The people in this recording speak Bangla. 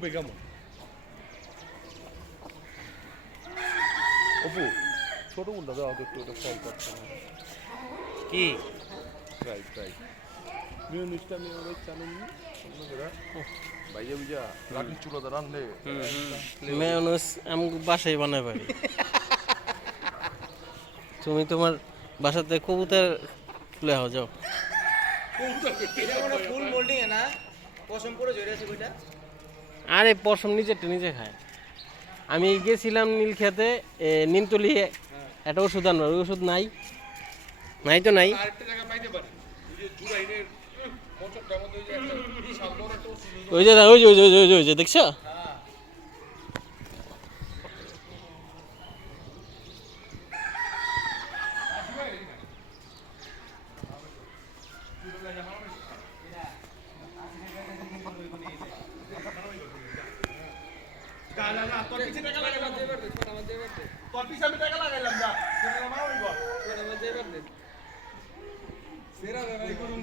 মুভি কেমন অপু ছোট কোনটা দাও একটু ওটা ফল করছে না কি রাইট রাইট মিউনিসটা মিউনিস জানেন নি আপনারা ভাইয়া বুঝা রাখি চুলা দা রান্নে মেয়নিজ আমি বাসায় বানাই পারি তুমি তোমার বাসাতে কবুতর তুলে হও যাও এটা মানে ফুল মোল্ডিং এ না পশম করে জড়িয়ে আছে কইটা আরে পশম নিজেরটা নিজে খায় আমি গেছিলাম নীলক্ষেতে নিমতলি একটা ওষুধ আনবার ওই ওষুধ নাই নাই তো নাই আরেকটা জায়গা পাইতে পারি ওই যে জুরাইনের মোচকটার মধ্যে ওই যে একটা বিশাল বড় একটা ওষুধ ওই যে ওই যে দেখছো না না তোর পিছে টাকা লাগাইলাম তোর পিছে আমি টাকা লাগাইলাম না তোর মারা হইব সেরা ভাই করুন